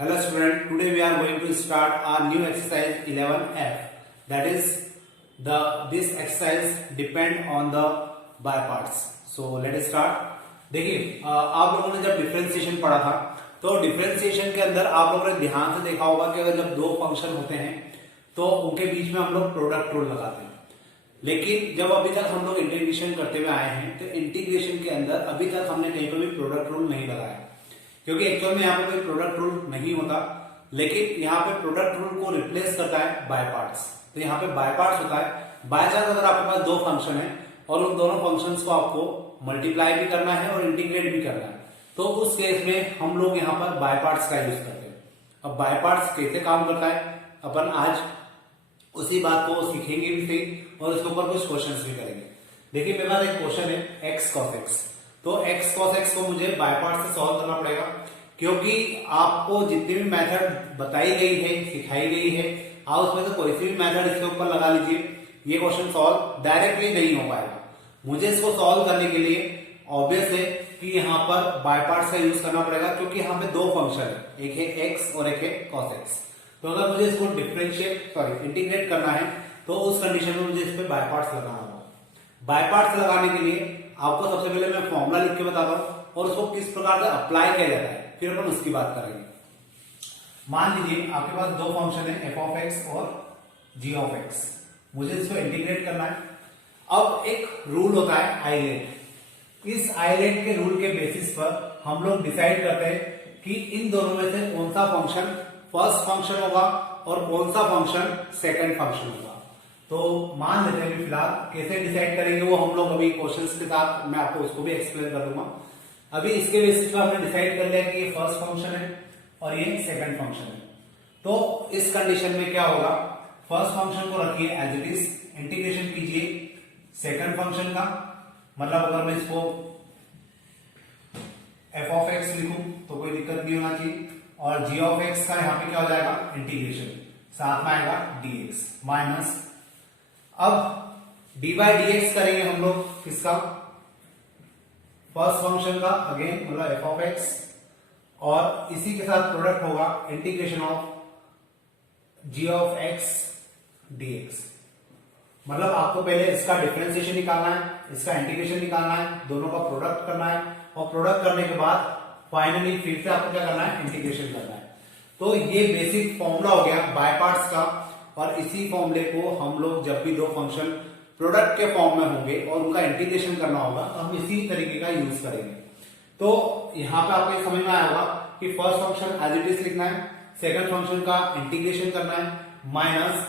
Hello student, today we are going to start our new exercise 11F. That is this exercise depend on the by parts. So let us start. देखिए आप लोगों ने जब differentiation पढ़ा था तो differentiation के अंदर आप लोगों ने ध्यान से देखा होगा कि अगर जब दो फंक्शन होते हैं तो उनके बीच में हम लोग प्रोडक्ट रूल लगाते हैं। लेकिन जब अभी तक हम लोग इंटीग्रेशन करते हुए आए हैं तो इंटीग्रेशन के अंदर अभी तक हमने कहीं पर भी प्रोडक्ट रूल नहीं लगाया, क्योंकि एक्चुअल में यहाँ पे कोई प्रोडक्ट रूल नहीं होता, लेकिन यहाँ पे प्रोडक्ट रूल को रिप्लेस करता है बाय पार्ट्स। तो यहाँ पे बाय पार्ट्स होता है। बाय चांस अगर आपके पास दो फंक्शन है और उन दोनों फंक्शंस को आपको मल्टीप्लाई भी करना है और इंटीग्रेट भी करना है, तो उस केस में हम लोग यहाँ पर बाय पार्ट्स का यूज करते हैं। अब बाय पार्ट्स कैसे काम करता है अपन आज उसी बात को सीखेंगे भी सही और उसके ऊपर कुछ क्वेश्चंस भी करेंगे। देखिए मेरे पास एक क्वेश्चन है x cos x, तो x cos x को मुझे बाय पार्ट से सॉल्व करना पड़ेगा, क्योंकि आपको जितनी भी मेथड बताई गई है सिखाई गई है आप उसमें से कोई सी भी मेथड इसके ऊपर लगा लीजिए, ये क्वेश्चन सॉल्व डायरेक्टली नहीं हो पाएगा। मुझे इसको सॉल्व करने के लिए ऑब्वियस है कि यहाँ पर बाय पार्ट्स का यूज करना पड़ेगा, क्योंकि यहाँ पे दो फंक्शन है, एक है x और एक है cos x। तो अगर मुझे इसको इंटीग्रेट करना है तो उस कंडीशन में मुझे इस पे बाय पार्ट्स लगाना होगा। बाय पार्ट्स लगाने के लिए आपको सबसे पहले मैं फॉर्मूला लिख के बताता हूं और उसको किस प्रकार से अप्लाई किया जाता है, फिर अपन उसकी बात करेंगे। मान लीजिए आपके पास दो फंक्शन है f ऑफ x और g ऑफ x, मुझे इसको इंटीग्रेट करना है। अब एक रूल होता है आइलेट। इस आइलेट के रूल के बेसिस पर हम लोग डिसाइड करते हैं कि इन दोनों में से कौन सा फंक्शन फर्स्ट फंक्शन होगा और कौन सा फंक्शन सेकंड फंक्शन होगा। तो मान लेते हैं फिलहाल कैसे डिसाइड करेंगे वो हम लोग अभी क्वेश्चंस के साथ मैं आपको उसको भी एक्सप्लेन कर दूंगा। अभी इसके बेसिस पर हमने डिसाइड कर लिया कि ये फर्स्ट फंक्शन है और ये सेकंड फंक्शन है। तो इस कंडीशन में क्या होगा, फर्स्ट फंक्शन को रखिए एज इट इज, इंटीग्रेशन कीजिए सेकंड फंक्शन का, मतलब अगर मैं इसको f ऑफ x लिखूं तो कोई दिक्कत नहीं होना चाहिए, और g ऑफ x का यहाँ पे क्या हो जाएगा इंटीग्रेशन, साथ में आएगा dx माइनस, अब dy dx करेंगे हम लोग किसका, फर्स्ट फंक्शन का अगेन मतलब f ऑफ x, और इसी के साथ प्रोडक्ट होगा integration of g of x dx। मतलब आपको पहले इसका डिफरेंशिएशन निकालना है, इसका इंटीग्रेशन निकालना है, दोनों का प्रोडक्ट करना है, और प्रोडक्ट करने के बाद फाइनली फिर से आपको क्या करना है, इंटीग्रेशन करना है। तो ये बेसिक फॉर्मूला हो गया बाय पार्ट्स का, और इसी फॉर्मूले को हम लोग जब भी दो फंक्शन प्रोडक्ट के फॉर्म में होंगे और उनका इंटीग्रेशन करना होगा तो हम इसी तरीके का यूज करेंगे। तो यहाँ पे आपको समझ में आया होगा कि first function as it is लिखना है, सेकंड फंक्शन का इंटीग्रेशन करना है, माइनस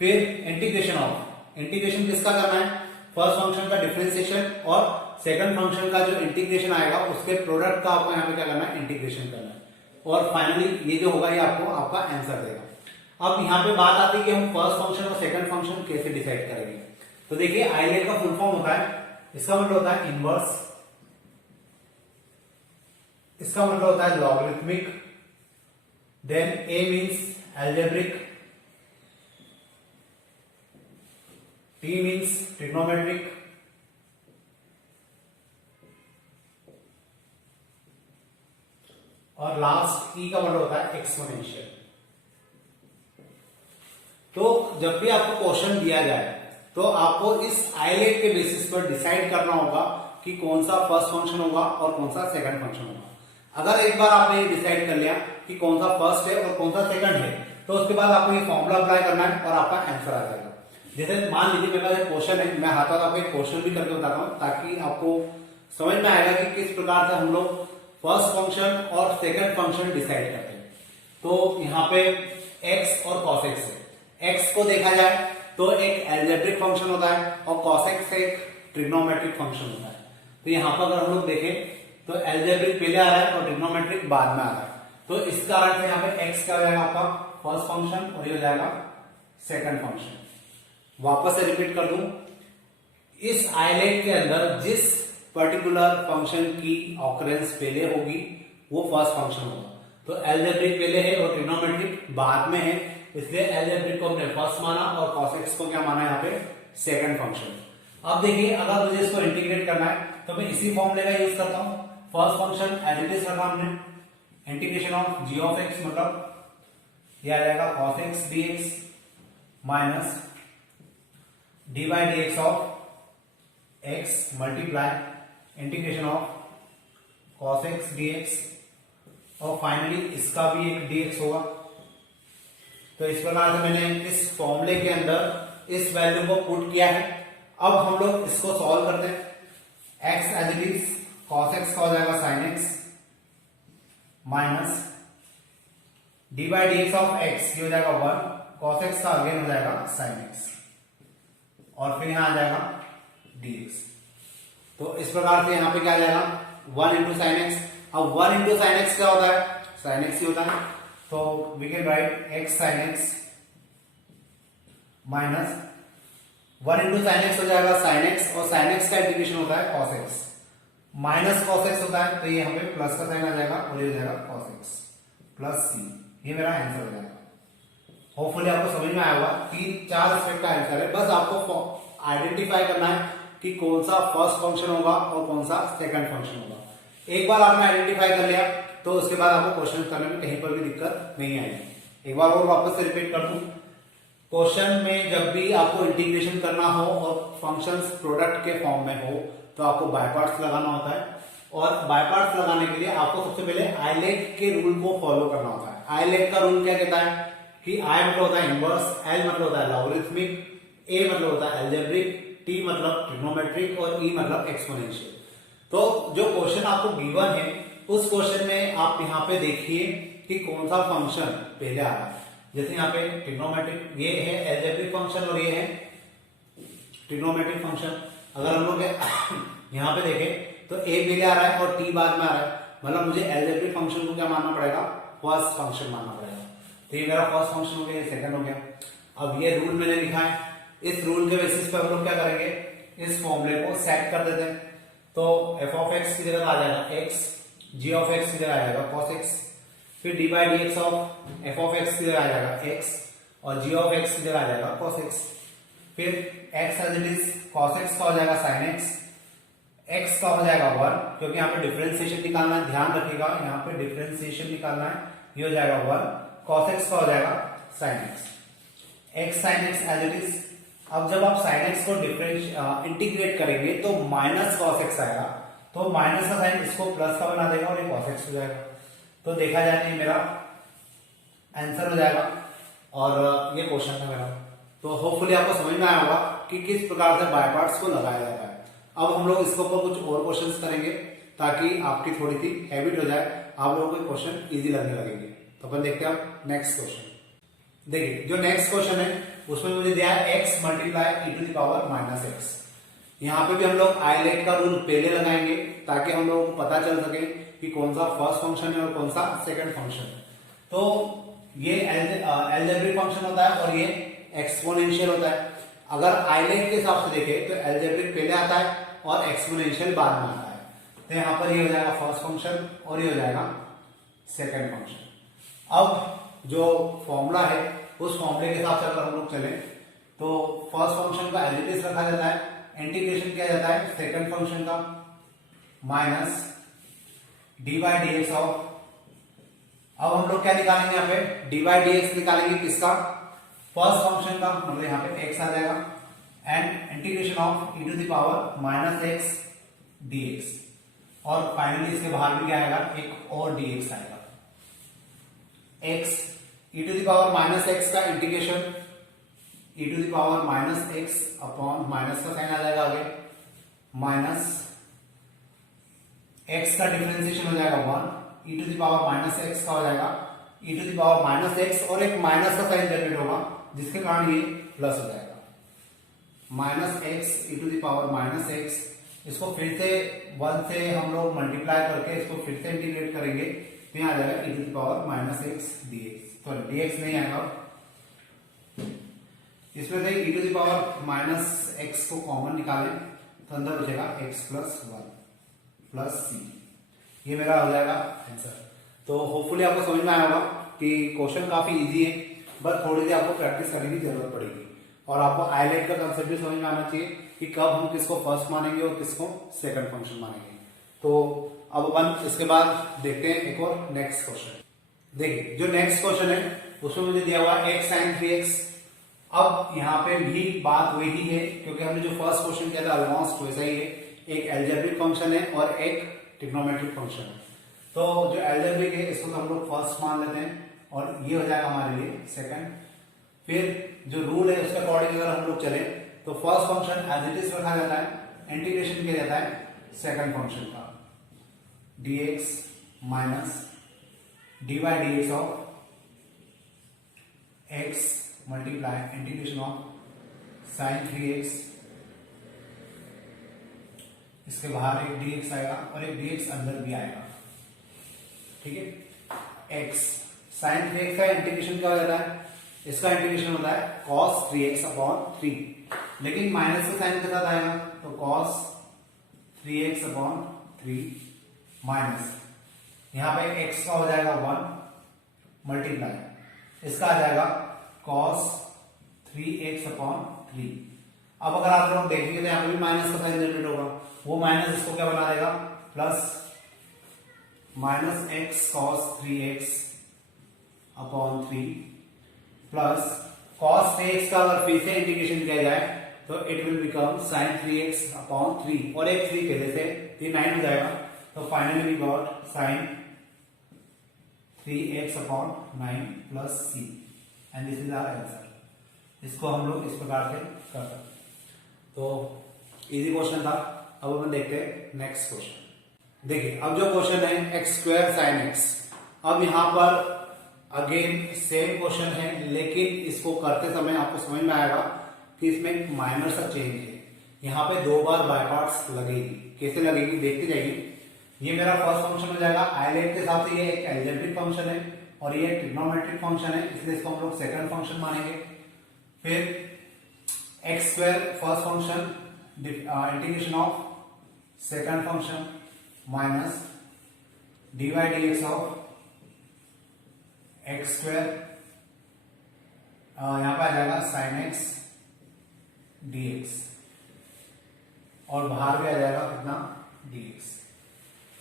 फिर इंटीग्रेशन किसका करना है, फर्स्ट फंक्शन का डिफरेंशिएशन, और सेकंड फंक्शन का जो इंटीग्रेशन आएगा उसके प्रोडक्ट का आपको यहाँ पे क्या करना है, इंटीग्रेशन करना है, और फाइनली ये जो होगा ये आपको आपका आंसर देगा। अब यहाँ पे बात आती है कि हम फर्स्ट फंक्शन और सेकंड फंक्शन कैसे डिसाइड करेंगे। तो देखिए आइलेट का फुल फॉर्म होता है, इसका मतलब होता है इनवर्स, इसका मतलब होता है logarithmic, then A means algebraic, T means trigonometric, और लास्ट ई का मतलब होता है एक्सपोनेंशियल। तो जब भी आपको क्वेश्चन दिया जाए तो आपको इस आइलेट के बेसिस पर डिसाइड करना होगा कि कौन सा फर्स्ट फंक्शन होगा और कौन सा सेकंड फंक्शन होगा। अगर एक बार आपने ये डिसाइड कर लिया कि कौन सा फर्स्ट है और कौन सा सेकंड है, तो उसके बाद आपको ये फॉर्मूला अप्लाई करना है और आपका आंसर आ जाएगा। जैसे मान लीजिए मेरे पास एक क्वेश्चन है, मैं हाथों आपको एक क्वेश्चन भी करके बताता हूँ ताकि आपको समझ में आएगा कि किस प्रकार से हम लोग फर्स्ट फंक्शन और सेकंड फंक्शन डिसाइड करते हैं। तो यहाँ पे x और cos x है, x को देखा जाए तो एक एल्जेब्रिक फंक्शन होता है और cos x एक ट्रिग्नोमेट्रिक फंक्शन होता है। तो यहाँ पर अगर हम लोग देखें तो एल्जेब्रिक पहले आ रहा है और ट्रिग्नोमेट्रिक बाद में आ रहा है, तो इस कारण से यहाँ पे x क्या हो जाएगा आपका फर्स्ट फंक्शन और ये हो जाएगा सेकंड फंक्शन। वापस से रिपीट कर दूं, इस आइलेट के अंदर जिस पर्टिकुलर फंक्शन की ऑकरेंस पहले होगी वो फर्स्ट फंक्शन होगा। तो एल्जेब्रिक पहले है और ट्रिग्नोमेट्रिक बाद में है, इसलिए एल्जेब्रिक को हमने फर्स्ट माना और cos x को क्या माना यहाँ पे सेकंड फंक्शन। अब देखिए अगर मुझे इसको इंटीग्रेट करना है तो मैं इसी फॉर्मूले का यूज करता हूं, first function as it is रखा हमने, integration of G of X मतलब ये आ जाएगा cos x dx minus D by D X of x multiply integration of cos x dx और फाइनली इसका भी एक dx होगा। तो इस प्रकार से मैंने इस फॉर्मूले के अंदर इस वैल्यू को पुट किया है। अब हम लोग इसको सॉल्व करते हैं। x as it is cos x का हो जाएगा sin x minus D by D X of x ये हो जाएगा 1 cos x का अगेन हो जाएगा sin x और फिर यहां आ जाएगा dx। तो इस प्रकार से यहां पे क्या आ जाएगा 1 इंटू साइन एक्स। अब 1 इंटू साइन एक्स क्या होता है, साइन एक्स ही होता है। तो we can write x sine X minus 1 into sine X हो जाएगा साइन एक्स और साइन एक्स का इंटीग्रेशन होता है cos x minus cos x होता है। तो ये यहाँ पे प्लस का साइन आ जाएगा और ये हो जाएगा cos x प्लस c। ये मेरा आंसर हो जाएगा। होपफुली आपको समझ में आया होगा। 3-4 एस्पेक्ट का आंसर है। बस आपको आइडेंटिफाई करना है कि कौन सा फर्स्ट फंक्शन होगा और कौन सा सेकंड फंक्शन होगा। एक बार आपने आइडेंटिफाई कर लिया तो उसके बाद आपको क्वेश्चन करने में कहीं पर भी दिक्कत नहीं आएगी। एक बार और वापस से रिपीट कर दूं, क्वेश्चन में जब भी आपको इंटीग्रेशन करना हो और फंक्शंस प्रोडक्ट के फॉर्म में हो तो आपको बाय पार्ट्स लगाना होता है। और बाय पार्ट्स लगाने के लिए आपको सबसे पहले आइलेट के रूल को फॉलो करना होता है। आइलेट का रूल क्या कहता है कि आई मतलब होता है इनवर्स, एल मतलब होता है लॉगरिथमिक, ए मतलब होता है अलजेब्रिक, टी मतलब ट्रिग्नोमेट्रिक और ई मतलब एक्सपोनेंशियल। तो जो क्वेश्चन आपको गिवन है उस क्वेश्चन में आप यहाँ पे देखिए कि कौन सा फंक्शन पहले आ रहा है। जैसे यहाँ पे ट्रिग्नोमेट्रिक ये है अलजेब्रिक फंक्शन और ये है ट्रिग्नोमेट्रिक फंक्शन। अगर हम लोग यहाँ पे देखें तो ए पहले आ रहा है और टी बाद में आ रहा है, मतलब मुझे अलजेब्रिक फंक्शन को क्या मानना पड़ेगा, फर्स्ट फंक्शन मानना पड़ेगा। तो ये मेरा फर्स्ट फंक्शन हो गया, ये सेकंड हो गया। अब ये रूल मैंने लिखा है, इस रूल के बेसिस पर हम लोग क्या करेंगे, इस फॉर्मूले को सेट कर देते हैं। तो एफ ऑफ एक्स की जगह आ जाएगा एक्स, जी ऑफ एक्स की जगह आ जाएगा cos x, फिर D by D X of F of x की जगह आ जाएगा x और जी ऑफ एक्स की जगह आ जाएगा cos x। फिर x as it is cos x का हो जाएगा sin x, x का हो जाएगा 1 क्योंकि यहाँ पे डिफरेंशिएशन निकालना है, ध्यान रखिएगा यहाँ पे डिफरेंशिएशन निकालना है, ये हो जाएगा 1 cos x का हो जाएगा sin x, x sin x as it is. अब जब आप sin x को इंटीग्रेट करेंगे तो माइनस cos x आएगा, तो माइनस का साइन इसको प्लस का बना देगा और ये cos x हो जाएगा। तो देखा जाए तो मेरा आंसर हो जाएगा और ये क्वेश्चन है मेरा। तो होपफुली आपको समझ में आया होगा कि किस प्रकार से बाय पार्ट्स को लगाया जाता है। अब हम लोग इसके ऊपर कुछ और क्वेश्चंस करेंगे ताकि आपकी थोड़ी सी हैबिट हो जाए, आप लोगों को क्वेश्चन इजी लगने लगेंगे। तो अपन देखते हैं नेक्स्ट क्वेश्चन। देखिए जो नेक्स्ट क्वेश्चन है उसमें मुझे दिया है x multiply E to the power minus X. यहाँ पे भी हम लोग आइलेट का रूल पहले लगाएंगे ताकि हम लोगों को पता चल सके कि कौन सा फर्स्ट फंक्शन है और कौन सा सेकंड फंक्शन है। तो ये अलजेब्रिक फंक्शन होता है और ये एक्सपोनेंशियल होता है। अगर आइलेट के हिसाब से देखें तो अलजेब्रिक पहले आता है और एक्सपोनेंशियल बाद में आता है। तो यहाँ पर ये हो जाएगा फर्स्ट फंक्शन और ये हो जाएगा सेकंड फंक्शन। अब जो फॉर्मूला है उस फॉर्मूले के हिसाब से अगर हम लोग चले तो फर्स्ट फंक्शन का एज इट इज रखा जाता है, इंटीग्रेशन किया जाता है सेकंड फंक्शन का minus D by D X of, अब हम लोग क्या निकालेंगे यहाँ पे डी बाई डी एक्स निकालेंगे किसका, फर्स्ट फंक्शन का, मतलब यहाँ पे x आ जाएगा and integration of e to the power minus x d x और फाइनली इसके बाहर भी क्या आएगा, एक और dx आएगा। x e to the power minus x का integration e to the power minus x upon minus का साइन आ जाएगा आगे माइनस x का डिफरेंशिएशन हो जाएगा 1 e to the power minus x का हो जाएगा e to the power minus x और एक माइनस का साइन जनरेट होगा जिसके कारण ये प्लस हो जाएगा minus x e to the power minus x. इसको फिर से 1 से हम लोग मल्टीप्लाई करके इसको फिर से इंटीग्रेट करेंगे तो यहाँ आ जाएगा e to the power minus x d x, तो dx नहीं आएगा। इसमें से e to the power minus x को कॉमन निकालें तो अंदर बचेगा x प्लस 1 प्लस सी। ये मेरा हो जाएगा आंसर। तो होपफुली आपको समझ में आया होगा कि क्वेश्चन काफी इजी है, बस थोड़ी सी आपको प्रैक्टिस करने की जरूरत पड़ेगी और आपको आइलेट का कंसेप्ट भी समझ में आना चाहिए कि कब हम किसको फर्स्ट मानेंगे और किसको सेकंड फंक्शन मानेंगे। तो अब अपन इसके बाद देखते हैं एक और नेक्स्ट क्वेश्चन। देखिए जो नेक्स्ट क्वेश्चन है उसमें मुझे दिया हुआ है x sin 3x। अब यहाँ पे भी बात वही है क्योंकि हमने जो फर्स्ट क्वेश्चन किया था ऑलमोस्ट वैसा ही है, एक एल्जेब्रिक फंक्शन है और एक ट्रिग्नोमेट्रिक फंक्शन है। तो जो एल्जेब्रिक है इसको हम लोग फर्स्ट मान लेते हैं और ये हो जाएगा हमारे लिए सेकंड। फिर जो रूल है उसके अकॉर्डिंग अगर हम लोग चले तो first function as it is रखा जाता है, इंटीग्रेशन किया जाता है सेकंड फंक्शन का dx minus dy dx of x multiply integration of sin 3x, इसके बाहर एक dx आएगा और एक dx अंदर भी आएगा, ठीक है। x sin 3x का इंटीग्रेशन क्या हो जाता है, इसका इंटीग्रेशन होता है cos 3x अपॉन 3, लेकिन माइनस का साइन के साथ आएगा तो cos 3x अपॉन 3 माइनस यहां पे x का हो जाएगा 1 मल्टीप्लाई इसका आ जाएगा cos 3x अपॉन 3। अब अगर आप लोग देखेंगे तो यहां पे भी माइनस का साइन जनरेट होगा, वो माइनस इसको क्या बना देगा plus minus x cos 3x upon 3 plus cos 3x का अगर फिर से इंटीग्रेशन किया जाए तो it will become sin 3x upon 3 और एक 3 पहले से ये 9 हो जाएगा। तो finally we got sin 3x upon 9 plus c and this is our answer. इसको हम लोग इस प्रकार से कर सकते हैं। तो इजी क्वेश्चन था। अब अपन देखते हैं नेक्स्ट क्वेश्चन। देखिए अब जो क्वेश्चन है x स्क्वायर sin x, अब यहां पर अगेन सेम क्वेश्चन है लेकिन इसको करते समय आपको समझ में आएगा कि इसमें एक माइनर सा चेंज है। यहाँ पे 2 बार बाय पार्ट्स लगेगी, कैसे लगेगी देखते जाइए। ये मेरा फर्स्ट फंक्शन हो जाएगा, आइलेट के हिसाब से ये एक एल्जेब्रिक फंक्शन है और ये ट्रिग्नोमेट्रिक फंक्शन है, इसलिए इसको हम लोग सेकंड फंक्शन मानेंगे। फिर x square first function integration of second function minus dy dx of x square, यहां पर आ जाएगा sin x dx और बाहर भी आ जाएगा कितना dx।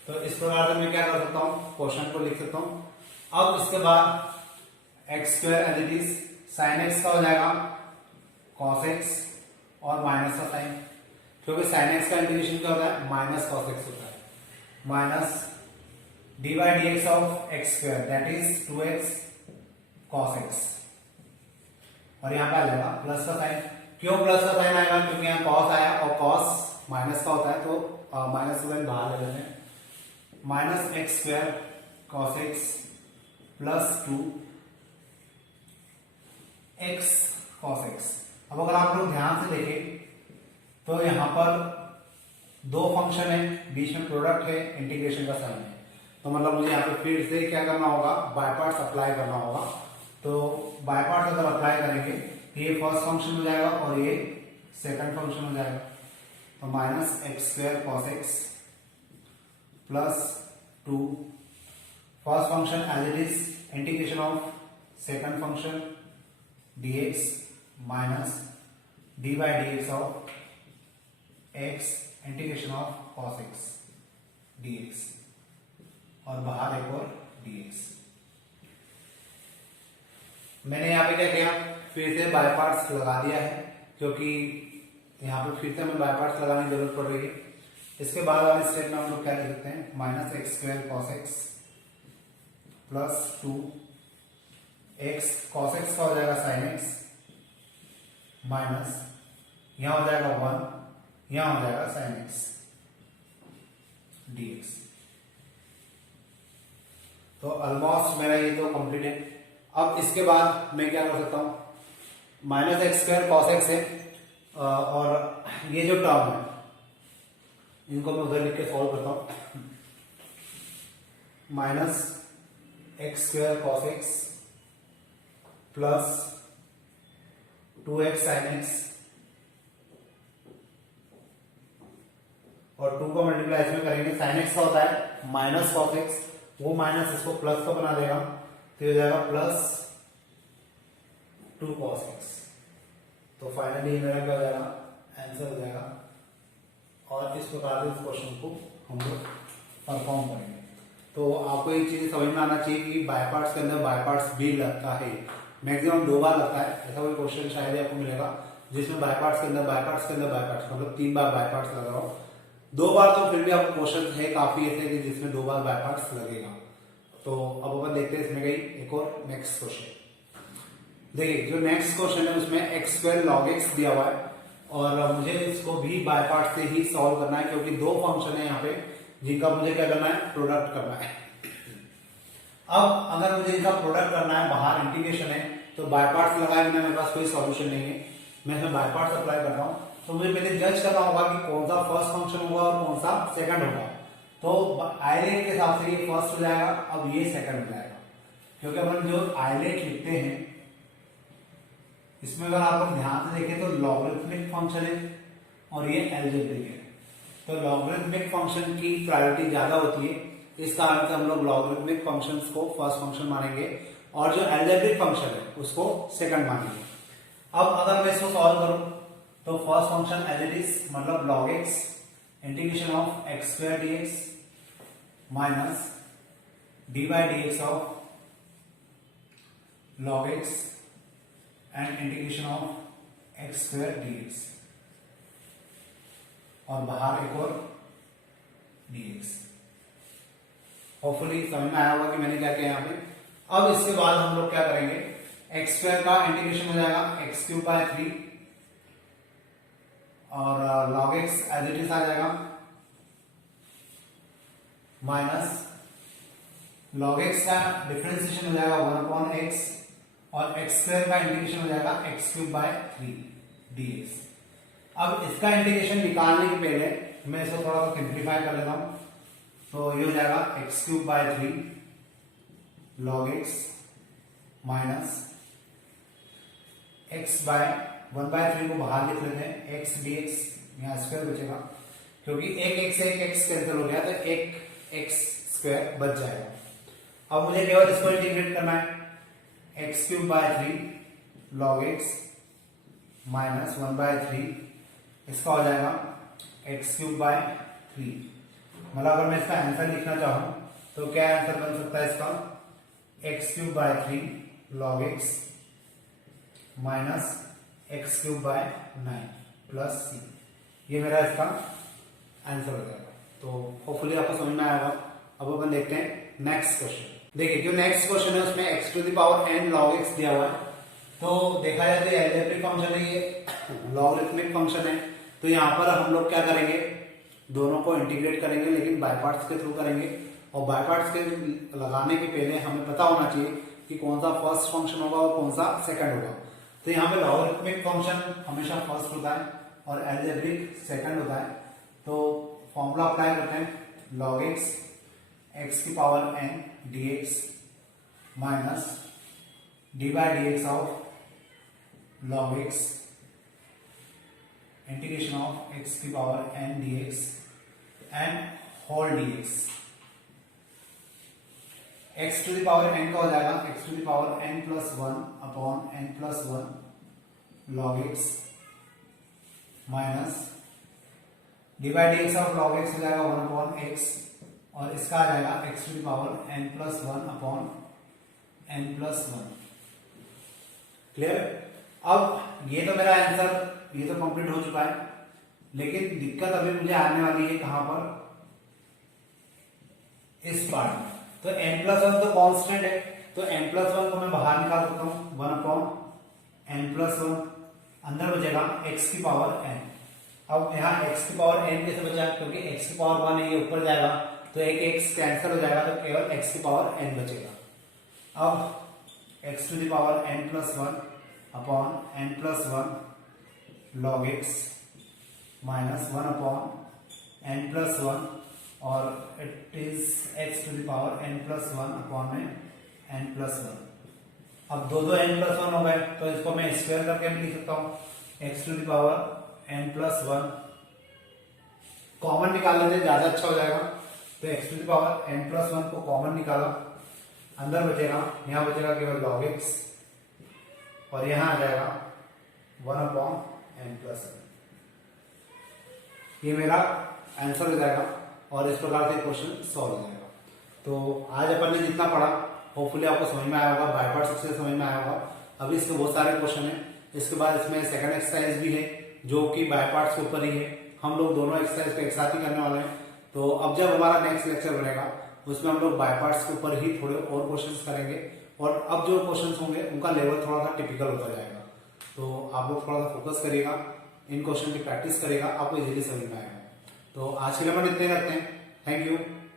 तो इस प्रकार से मैं क्या कर सकता हूं, क्वेश्चन को लिख सकता हूं। अब इसके बाद x square as it is sin x का हो जाएगा cos x और माइनस का साइन, क्योंकि sin x का इंटीग्रेशन क्या होता है माइनस cos x होता है, minus dy dx of x square that is 2x cos x और यहां पे आ जाएगा प्लस का साइन। क्यों प्लस का साइन आएगा, क्योंकि यहां cos आया और cos माइनस का होता है तो माइनस का साइन बाहर ले लेते हैं, minus x square cos x plus 2 x cos x। अब अगर आप लोग ध्यान से देखें तो यहां पर 2 फंक्शन है, बीच में प्रोडक्ट है, इंटीग्रेशन का साइन है, तो मतलब मुझे यहाँ पे फिर से क्या करना होगा, बाय पार्ट्स अप्लाई करना होगा। तो बाय पार्ट्स अगर अप्लाई करेंगे तो ये फर्स्ट फंक्शन हो जाएगा और ये सेकंड फंक्शन हो जाएगा। तो minus x square cos x plus 2 first function as it is integration of second function dx minus dy dx of x integration of cos x dx और बाहर एक और dx। मैंने यहाँ पे क्या किया, फिर से बाय पार्ट्स लगा दिया है क्योंकि यहाँ पे फिर से हमें बाय पार्ट्स लगाने की जरूरत पड़ रही है। इसके बाद वाले स्टेप में हम लोग क्या लिख सकते हैं, minus x square cos x plus 2 x cos x का हो जाएगा sin x माइनस यहां हो जाएगा 1, यहां हो जाएगा sin x dx। तो ऑलमोस्ट मेरा ये तो कंप्लीट है। अब इसके बाद मैं क्या कर सकता हूं, minus x square cos x है और ये जो टर्म है इनको मैं उधर लिख के सॉल्व करता हूं, minus x square cos x plus 2x sin x और 2 को मल्टीप्लाई इसमें करेंगे, sin x का होता है माइनस cos x, वो माइनस इसको प्लस का बना देगा तो हो जाएगा प्लस 2 cos x। तो फाइनली मेरा क्या हो जाएगा, आंसर हो जाएगा। और इस प्रकार से इस क्वेश्चन को हम लोग परफॉर्म करेंगे। तो आपको एक चीज समझ में आना चाहिए कि बाय पार्ट्स के अंदर बाय पार्ट्स भी लगता है, मैक्सिमम 2 बार लगता है। ऐसा कोई क्वेश्चन शायद ही आपको मिलेगा जिसमें बाय पार्ट्स के अंदर बाय पार्ट्स के अंदर बाय पार्ट्स मतलब 3 बार बाय पार्ट्स लग रहा हो। 2 बार तो फिर भी आपको क्वेश्चन है काफी ऐसे कि जिसमें 2 बार बाय पार्ट्स लगेगा। तो अब अपन देखते हैं इसमें गई एक और नेक्स्ट क्वेश्चन। देखिए जो नेक्स्ट क्वेश्चन है उसमें एक्स स्क्वायर लॉग एक्स दिया हुआ है और मुझे इसको भी बाय पार्ट से ही सॉल्व करना है क्योंकि 2 फंक्शन है यहाँ पे जिनका मुझे क्या करना है, प्रोडक्ट करना है। अब अगर मुझे इनका प्रोडक्ट करना है, बाहर इंटीग्रेशन है, तो बाय पार्ट्स लगाए बिना मेरे पास कोई सॉल्यूशन नहीं है। मैं इसमें बाय पार्ट्स अप्लाई करता हूँ। तो मुझे पहले जज करना होगा कि कौन सा फर्स्ट फंक्शन होगा और कौन सा सेकंड होगा। तो आइलेट के हिसाब से ये फर्स्ट हो जाएगा, अब ये सेकंड हो जाएगा, क्योंकि अपन जो आइलेट लिखते हैं इसमें अगर आप लोग ध्यान से देखें तो लॉगरिथमिक फंक्शन है और ये अलजेब्रिक है। तो लॉगरिथमिक फंक्शन की प्रायोरिटी ज्यादा होती है, इस कारण से हम लोग लॉगरिथमिक फंक्शंस को फर्स्ट फंक्शन मानेंगे और जो अलजेब्रिक फंक्शन है उसको सेकंड मानेंगे। अब अगर मैं इसको सॉल्व करूं तो first function as it is मतलब log x integration of x square dx minus dy dx of log x and integration of x square dx और बाहर एक और dx। होपफुली समझ में आया होगा कि मैंने क्या किया यहाँ पे। अब इसके बाद हम लोग क्या करेंगे, एक्स स्क्वायर का इंटीग्रेशन हो जाएगा एक्स क्यूब बाय 3 और log x as it is आ जाएगा माइनस log x का डिफरेंशिएशन हो जाएगा 1/x और एक्स स्क्वायर का इंटीग्रेशन हो जाएगा एक्स क्यूब बाय 3 dx। अब इसका इंटीग्रेशन निकालने के पहले मैं इसको थोड़ा सा सिंप्लीफाई कर लेता हूं। तो ये हो जाएगा x cube by 3 log x minus x by 1/3 को बाहर लिख लेते हैं, एक्स dx यहाँ स्क्वायर बचेगा क्योंकि एक एक्स से एक एक्स कैंसिल हो गया तो एक एक्स स्क्वायर बच जाएगा। अब मुझे केवल इसको इंटीग्रेट करना है, x cube by 3 log x minus 1/3 इसका हो जाएगा एक्स क्यूब बाय 3। मतलब अगर मैं इसका आंसर लिखना चाहूं तो क्या आंसर बन सकता है इसका, x cube by 3 log x minus x cube bye 9 plus c। ये मेरा इसका आंसर हो जाएगा। तो होपफुली आपको समझ में आएगा। अब अपन देखते हैं नेक्स्ट क्वेश्चन। देखिए जो नेक्स्ट क्वेश्चन है उसमें x to the power n log x दिया हुआ है। तो देखा जाए तो अलजेब्रिक फंक्शन है, ये लॉगरिथमिक फंक्शन है। तो यहाँ पर हम लोग क्या करेंगे, दोनों को इंटीग्रेट करेंगे लेकिन बाय पार्ट्स के थ्रू करेंगे। और बाय पार्ट्स के लगाने के पहले हमें पता होना चाहिए कि कौन सा फर्स्ट फंक्शन होगा और कौन सा सेकंड होगा। तो यहाँ पे लॉगरिथमिक फंक्शन हमेशा फर्स्ट होता है और अलजेब्रिक सेकंड होता है। तो फॉर्मूला अप्लाई करते हैं, log x x की power n dx minus dy dx of log x integration of x की power n dx and whole dx। x to the power n का हो जाएगा x to the power n plus 1 upon n plus 1 log x minus dy dx of log x हो जाएगा 1 upon x और इसका आ जाएगा x to the power n plus 1 upon n plus 1। Clear. अब ये तो मेरा आंसर ये तो कंप्लीट हो चुका है, लेकिन दिक्कत अभी मुझे आने वाली है कहां पर, इस पार्ट में। तो n प्लस 1 तो कांस्टेंट है, तो n प्लस 1 को मैं बाहर निकाल सकता हूं, 1 अपॉन n प्लस 1, अंदर बचेगा x की पावर n। अब यहाँ x की पावर n कैसे बचा, क्योंकि x की पावर 1 है, ये ऊपर जाएगा तो एक x कैंसिल हो जाएगा तो केवल x की पावर n बचेगा। अब x to the power n plus 1 upon n plus 1 log x minus 1 upon n plus 1 और it is x to the power n plus 1 upon में n प्लस 1। अब दो n प्लस 1 हो गए तो इसको मैं स्क्वायर करके भी लिख सकता हूँ, x to the power n plus 1 common निकाल लेते ज्यादा अच्छा हो जाएगा। तो x to the power n plus 1 को कॉमन निकाला, अंदर बचेगा, यहाँ बचेगा केवल log x और यहाँ आ जाएगा 1 अपॉन n प्लस 1। ये मेरा आंसर हो जाएगा। और इस प्रकार से क्वेश्चन सॉल्व हो जाएगा। तो आज अपन ने जितना पढ़ा होपफुली आपको समझ में आया होगा, बाय पार्ट्स अच्छे से समझ में आया होगा। अभी इसके बहुत सारे क्वेश्चन है, इसके बाद इसमें सेकंड एक्सरसाइज भी है जो कि बाय पार्ट्स के ऊपर ही है। हम लोग दोनों एक्सरसाइज को एक साथ ही करने वाले हैं। तो अब जब हमारा नेक्स्ट लेक्चर बनेगा उसमें हम लोग बाय पार्ट्स के ऊपर ही थोड़े और क्वेश्चंस करेंगे, और अब जो क्वेश्चंस होंगे उनका लेवल थोड़ा सा टिपिकल होता जाएगा। तो आप लोग थोड़ा सा फोकस करिएगा, इन क्वेश्चन की प्रैक्टिस करेगा, आपको इजीली समझ में आएगा। तो आज के लिए अपन इतने करते हैं। Thank you.